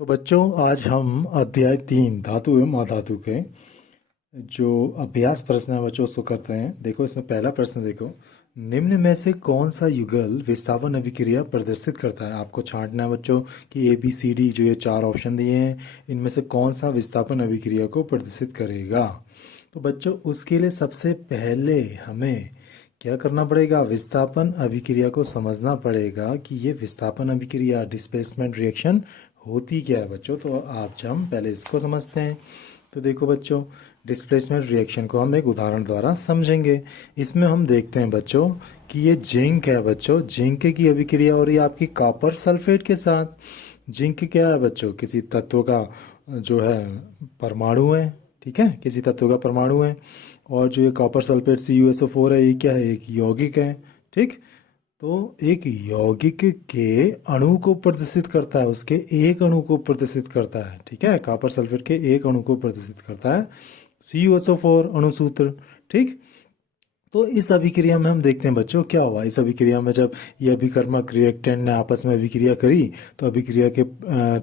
तो बच्चों आज हम अध्याय 3 धातु एवं अधातु के जो अभ्यास प्रश्न है बच्चों उसको करते हैं। देखो इसमें पहला प्रश्न देखो, निम्न में से कौन सा युगल विस्थापन अभिक्रिया प्रदर्शित करता है। आपको छांटना है बच्चों कि ए बी सी डी जो ये चार ऑप्शन दिए हैं इनमें से कौन सा विस्थापन अभिक्रिया को प्रदर्शित करेगा। तो बच्चों उसके लिए सबसे पहले हमें क्या करना पड़ेगा, विस्थापन अभिक्रिया को समझना पड़ेगा कि ये विस्थापन अभिक्रिया डिस्प्लेसमेंट रिएक्शन होती क्या है बच्चों। तो आप हम पहले इसको समझते हैं। तो देखो बच्चों, डिस्प्लेसमेंट रिएक्शन को हम एक उदाहरण द्वारा समझेंगे। इसमें हम देखते हैं बच्चों कि ये जिंक है बच्चों, जिंक की अभिक्रिया हो रही है आपकी कॉपर सल्फेट के साथ। जिंक क्या है बच्चों, किसी तत्व का जो है परमाणु है, ठीक है, किसी तत्व का परमाणु है। और जो ये कॉपर सल्फेट CuSO4 है ये क्या है, एक यौगिक है, ठीक। तो एक यौगिक के अणु को प्रदर्शित करता है, उसके एक अणु को प्रदर्शित करता है, ठीक है, कॉपर सल्फेट के एक अणु को प्रदर्शित करता है CuSO4 अणु सूत्र, ठीक। तो इस अभिक्रिया में हम देखते हैं बच्चों क्या हुआ। इस अभिक्रिया में जब ये अभिकर्मक रिएक्टेंट ने आपस में अभिक्रिया करी तो अभिक्रिया के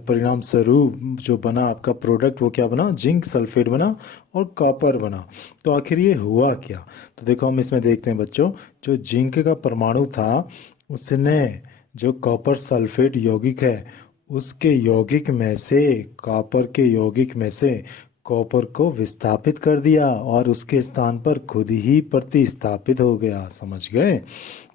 परिणाम स्वरूप जो बना आपका प्रोडक्ट वो क्या बना, जिंक सल्फेट बना और कॉपर बना। तो आखिर ये हुआ क्या, तो देखो हम इसमें देखते हैं बच्चों, जो जिंक का परमाणु था उसने जो कॉपर सल्फेट यौगिक है उसके यौगिक में से, कॉपर के यौगिक में से कॉपर को विस्थापित कर दिया और उसके स्थान पर खुद ही प्रतिस्थापित हो गया। समझ गए।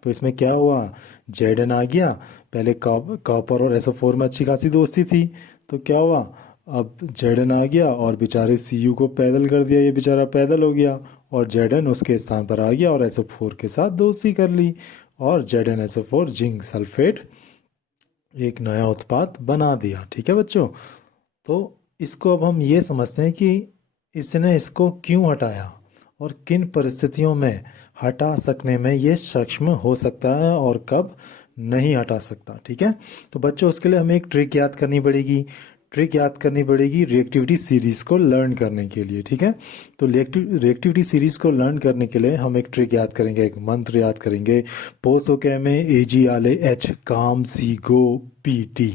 तो इसमें क्या हुआ, जेडन आ गया। पहले कॉपर और SO4 में अच्छी खासी दोस्ती थी, तो क्या हुआ, अब जेडन आ गया और बेचारे CU को पैदल कर दिया, ये बेचारा पैदल हो गया और जेडन उसके स्थान पर आ गया और SO4 के साथ दोस्ती कर ली और ZnSO4 जिंक सल्फेट एक नया उत्पाद बना दिया, ठीक है बच्चों। तो इसको अब हम ये समझते हैं कि इसने इसको क्यों हटाया और किन परिस्थितियों में हटा सकने में ये सक्षम हो सकता है और कब नहीं हटा सकता, ठीक है। तो बच्चों उसके लिए हमें एक ट्रिक याद करनी पड़ेगी, ट्रिक याद करनी पड़ेगी रिएक्टिविटी सीरीज को लर्न करने के लिए, ठीक है। तो रिएक्टिविटी सीरीज को लर्न करने के लिए हम एक ट्रिक याद करेंगे, एक मंत्र याद करेंगे, पोसो कैमे AG आले H काम सी गो PT,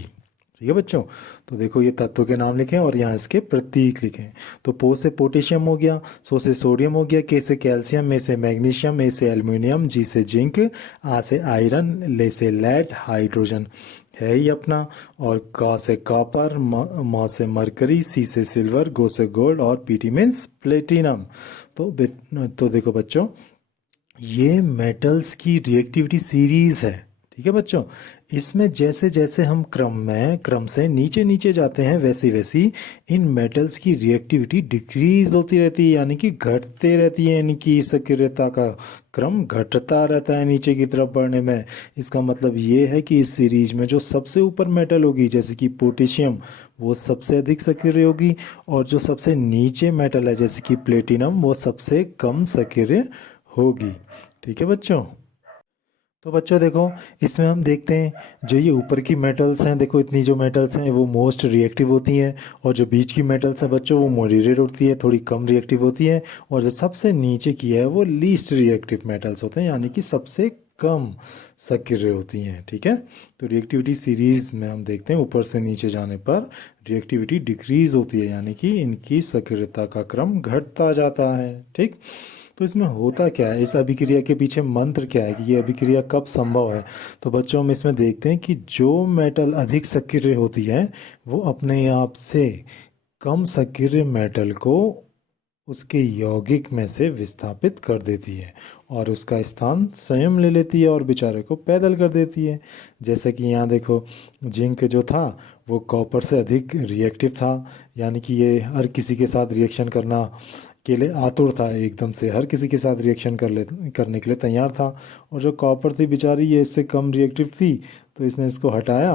ठीक है बच्चों। तो देखो ये तत्व के नाम लिखे और यहाँ इसके प्रतीक लिखे। तो पो से पोटेशियम हो गया, सो से सोडियम हो गया, के से कैल्शियम, में से मैग्नीशियम, ए से एल्युमिनियम, जी से जिंक, आ से आयरन, ले से लेड हाइड्रोजन है ही अपना, और का से कॉपर, मा से मरकरी, सी से सिल्वर, गो से गोल्ड और पीटी मीन्स प्लेटिनम। तो देखो बच्चों ये मेटल्स की रिएक्टिविटी सीरीज है, ठीक है बच्चों। इसमें जैसे जैसे हम क्रम से नीचे नीचे जाते हैं वैसे वैसी इन मेटल्स की रिएक्टिविटी डिक्रीज होती रहती है, यानी कि घटते रहती है, यानी कि सक्रियता का क्रम घटता रहता है नीचे की तरफ बढ़ने में। इसका मतलब ये है कि इस सीरीज में जो सबसे ऊपर मेटल होगी जैसे कि पोटेशियम वो सबसे अधिक सक्रिय होगी और जो सबसे नीचे मेटल है जैसे कि प्लेटिनम वो सबसे कम सक्रिय होगी, ठीक है बच्चों। तो बच्चों देखो इसमें हम देखते हैं जो ये ऊपर की मेटल्स हैं, देखो इतनी जो मेटल्स हैं वो मोस्ट रिएक्टिव होती हैं और जो बीच की मेटल्स हैं बच्चों वो मॉडरेट होती है, थोड़ी कम रिएक्टिव होती है, और जो सबसे नीचे की है वो लीस्ट रिएक्टिव मेटल्स होते हैं, यानी कि सबसे कम सक्रिय होती हैं, ठीक है। तो रिएक्टिविटी सीरीज में हम देखते हैं ऊपर से नीचे जाने पर रिएक्टिविटी डिक्रीज होती है, यानी कि इनकी सक्रियता का क्रम घटता जाता है, ठीक। तो इसमें होता क्या है, इस अभिक्रिया के पीछे मंत्र क्या है कि ये अभिक्रिया कब संभव है। तो बच्चों हम इसमें देखते हैं कि जो मेटल अधिक सक्रिय होती है वो अपने आप से कम सक्रिय मेटल को उसके यौगिक में से विस्थापित कर देती है और उसका स्थान स्वयं ले लेती है और बेचारे को पैदल कर देती है। जैसे कि यहाँ देखो जिंक जो था वो कॉपर से अधिक रिएक्टिव था, यानी कि ये हर किसी के साथ रिएक्शन करना के लिए आतुर था, एकदम से हर किसी के साथ रिएक्शन करने के लिए तैयार था। और जो कॉपर थी बेचारी ये इससे कम रिएक्टिव थी, तो इसने इसको हटाया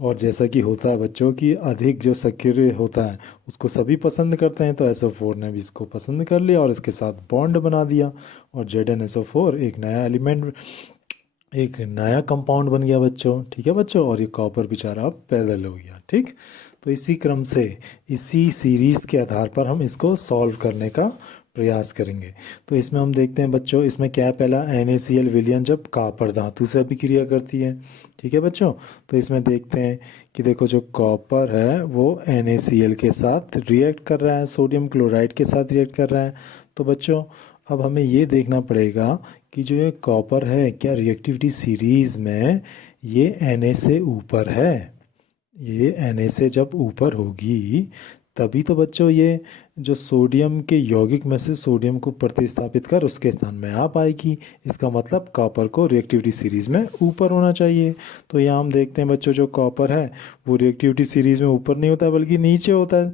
और जैसा कि होता है बच्चों की अधिक जो सक्रिय होता है उसको सभी पसंद करते हैं, तो SO4 ने भी इसको पसंद कर लिया और इसके साथ बॉन्ड बना दिया और ZnSO4 एक नया एलिमेंट, एक नया कंपाउंड बन गया बच्चों, ठीक है बच्चों। और ये कॉपर बेचारा पैदल हो गया, ठीक। तो इसी क्रम से इसी सीरीज के आधार पर हम इसको सॉल्व करने का प्रयास करेंगे। तो इसमें हम देखते हैं बच्चों इसमें क्या है, पहला NaCl विलयन जब कॉपर धातु से अभिक्रिया करती है, ठीक है बच्चों। तो इसमें देखते हैं कि देखो जो कॉपर है वो NaCl के साथ रिएक्ट कर रहा है, सोडियम क्लोराइड के साथ रिएक्ट कर रहा है। तो बच्चों अब हमें ये देखना पड़ेगा कि जो ये कॉपर है क्या रिएक्टिविटी सीरीज में ये Na से ऊपर है। ये Na से जब ऊपर होगी तभी तो बच्चों ये जो सोडियम के यौगिक में से सोडियम को प्रतिस्थापित कर उसके स्थान में आ पाएगी। इसका मतलब कॉपर को रिएक्टिविटी सीरीज में ऊपर होना चाहिए। तो यहाँ हम देखते हैं बच्चों जो कॉपर है वो रिएक्टिविटी सीरीज में ऊपर नहीं होता बल्कि नीचे होता है।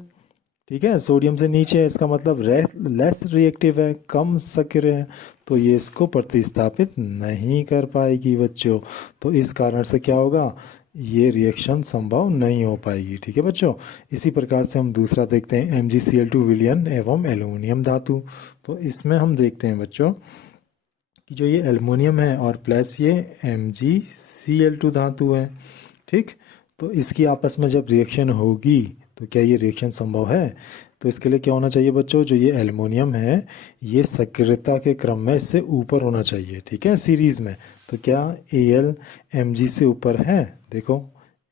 ठीक है, सोडियम से नीचे है, इसका मतलब लेस रिएक्टिव है, कम सक्रिय है, तो ये इसको प्रतिस्थापित नहीं कर पाएगी बच्चों। तो इस कारण से क्या होगा, ये रिएक्शन संभव नहीं हो पाएगी। ठीक है बच्चों, इसी प्रकार से हम दूसरा देखते हैं MgCl2 विलयन एवं एल्युमिनियम धातु। तो इसमें हम देखते हैं बच्चों कि जो ये एल्युमिनियम है और प्लस ये MgCl2 धातु है। ठीक, तो इसकी आपस में जब रिएक्शन होगी तो क्या ये रिएक्शन संभव है। तो इसके लिए क्या होना चाहिए बच्चों, जो ये एल्युमिनियम है ये सक्रियता के क्रम में इससे ऊपर होना चाहिए। ठीक है, सीरीज में। तो क्या Al Mg से ऊपर है, देखो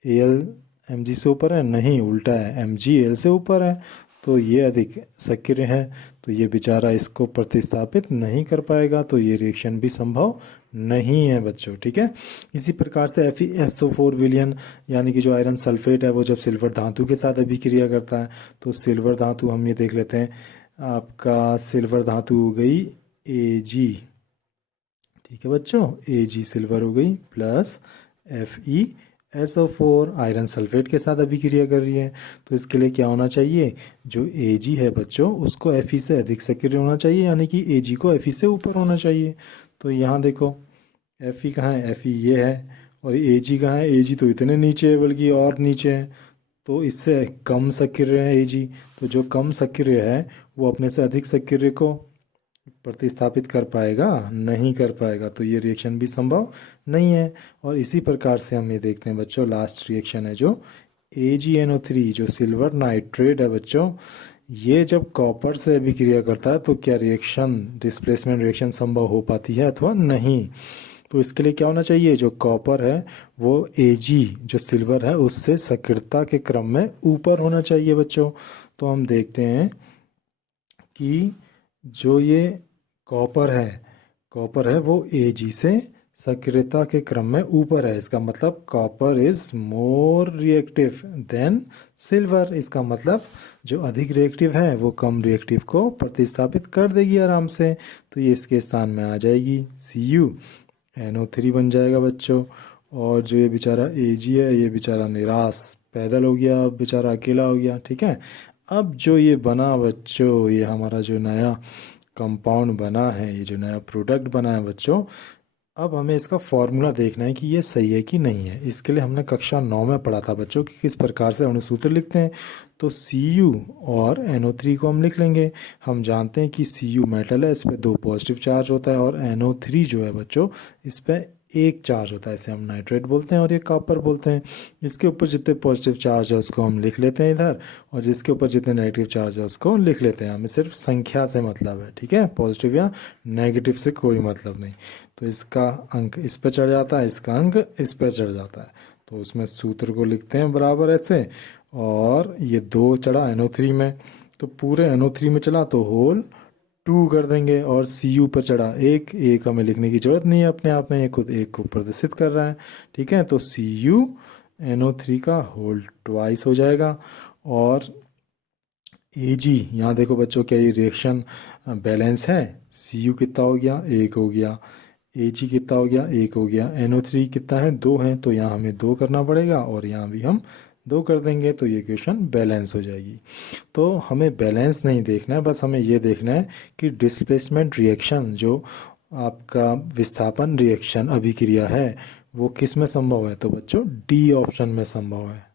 Al Mg से ऊपर है, नहीं उल्टा है, Mg Al से ऊपर है, तो ये अधिक सक्रिय है, तो ये बेचारा इसको प्रतिस्थापित नहीं कर पाएगा, तो ये रिएक्शन भी संभव नहीं है बच्चों। ठीक है, इसी प्रकार से FeSO4 विलयन यानी कि जो आयरन सल्फेट है वो जब सिल्वर धातु के साथ अभिक्रिया करता है, तो सिल्वर धातु हम ये देख लेते हैं, आपका सिल्वर धातु हो गई Ag। ठीक है बच्चों, Ag सिल्वर हो गई प्लस FeSO4 आयरन सल्फेट के साथ अभिक्रिया कर रही है। तो इसके लिए क्या होना चाहिए, जो Ag है बच्चों उसको Fe से अधिक सक्रिय होना चाहिए, यानी कि Ag को Fe से ऊपर होना चाहिए। तो यहाँ देखो Fe कहाँ है, Fe ये है, और Ag कहाँ है, Ag तो इतने नीचे है बल्कि और नीचे है, तो इससे कम सक्रिय है Ag। तो जो कम सक्रिय है वो अपने से अधिक सक्रिय को प्रतिस्थापित कर पाएगा, नहीं कर पाएगा, तो ये रिएक्शन भी संभव नहीं है। और इसी प्रकार से हम ये देखते हैं बच्चों, लास्ट रिएक्शन है जो AgNO3 जो सिल्वर नाइट्रेट है बच्चों, ये जब कॉपर से अभिक्रिया करता है तो क्या रिएक्शन डिस्प्लेसमेंट रिएक्शन संभव हो पाती है अथवा नहीं। तो इसके लिए क्या होना चाहिए, जो कॉपर है वो Ag जो सिल्वर है उससे सक्रियता के क्रम में ऊपर होना चाहिए बच्चों। तो हम देखते हैं कि जो ये कॉपर है वो Ag से सक्रियता के क्रम में ऊपर है। इसका मतलब copper is more reactive than silver. इसका मतलब जो अधिक रिएक्टिव है वो कम रिएक्टिव को प्रतिस्थापित कर देगी आराम से, तो ये इसके स्थान में आ जाएगी, CuNO3 बन जाएगा बच्चों। और जो ये बेचारा Ag है ये बेचारा निराश पैदल हो गया, बेचारा अकेला हो गया। ठीक है, अब जो ये बना बच्चों, ये हमारा जो नया कंपाउंड बना है, ये जो नया प्रोडक्ट बना है बच्चों, अब हमें इसका फॉर्मूला देखना है कि ये सही है कि नहीं है। इसके लिए हमने कक्षा 9 में पढ़ा था बच्चों कि किस प्रकार से अणुसूत्र लिखते हैं। तो Cu और NO3 को हम लिख लेंगे। हम जानते हैं कि Cu मेटल है, इस पर 2 पॉजिटिव चार्ज होता है, और NO3 जो है बच्चों इस पर 1 चार्ज होता है, इसे हम नाइट्रेट बोलते हैं और ये कॉपर बोलते हैं। इसके ऊपर जितने पॉजिटिव चार्ज है उसको हम लिख लेते हैं इधर, और जिसके ऊपर जितने नेगेटिव चार्ज है उसको लिख लेते हैं। हमें सिर्फ संख्या से मतलब है, ठीक है, पॉजिटिव या नेगेटिव से कोई मतलब नहीं। तो इसका अंक इस पर चढ़ जाता है, इसका अंक इस पर चढ़ जाता है, तो उसमें सूत्र को लिखते हैं बराबर ऐसे। और ये 2 चढ़ा NO3 में, तो पूरे NO3 में चला तो होल 2 कर देंगे, और Cu पर चढ़ा 1 हमें लिखने की जरूरत नहीं है, अपने आप में ये खुद 1 को प्रदर्शित कर रहा है। ठीक है, तो CuNO3 का होल ट्वाइस हो जाएगा। और Ag, यहाँ देखो बच्चों क्या ये रिएक्शन बैलेंस है, Cu कितना हो गया, 1 हो गया, Ag कितना हो गया, 1 हो गया, NO3 कितना है, 2 है, तो यहाँ हमें 2 करना पड़ेगा, और यहाँ भी हम 2 कर देंगे, तो ये इक्वेशन बैलेंस हो जाएगी। तो हमें बैलेंस नहीं देखना है, बस हमें ये देखना है कि डिस्प्लेसमेंट रिएक्शन जो आपका विस्थापन रिएक्शन अभिक्रिया है वो किस में संभव है। तो बच्चों D ऑप्शन में संभव है।